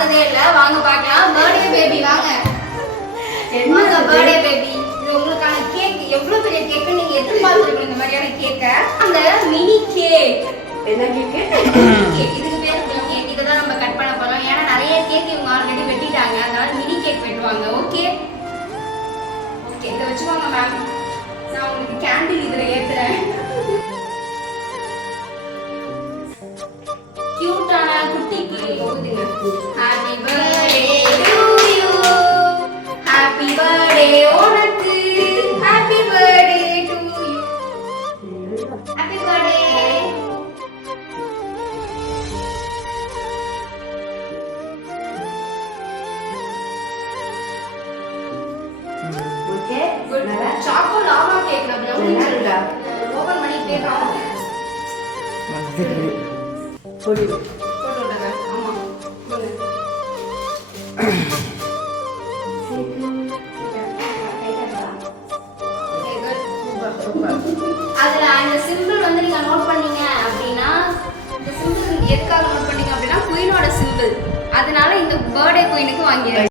பார்த்ததே இல்ல. வாங்க பார்க்கலாம். பர்த்டே பேபி வாங்க. என்னங்க பர்த்டே பேபி? இது உங்களுக்கான கேக். எவ்வளவு பெரிய கேக் நீங்க எதிர்பார்த்திருக்கீங்க இந்த மாதிரியான கேக்க? அந்த மினி கேக். என்ன கேக்? இதுக்கு பேர் மினி கேக். இத தான் நம்ம கட் பண்ண போறோம். ஏன்னா நிறைய கேக் இவங்க ஆல்ரெடி வெட்டிட்டாங்க. அதனால மினி கேக் வெட்டுவாங்க. ஓகே ஓகே, இத வெச்சுவாங்க மேம். நான் உங்களுக்கு கேண்டில் இதுல ஏத்துறேன். கியூட்டான குட்டிக்கு ஓதுங்க. Happy birthday to you. Happy birthday உனக்கு. Happy birthday to you. Happy birthday. Okay good. Choco lava cake நான் என்னடா ஓபன் பண்ணி கேக்கலாம். போடு போட்டு விடுங்க. ஆமா கொடுங்க. அதுல அந்த சிம்பிள் வந்து நீங்க நோட் பண்ணீங்க அப்படின்னா, இந்த சிம்பிள் எதுக்காக நோட் பண்ணீங்க அப்படின்னா குயினோட சிம்பிள். அதனால இந்த பர்த்டே குயினுக்கு வாங்கிடுறேன்.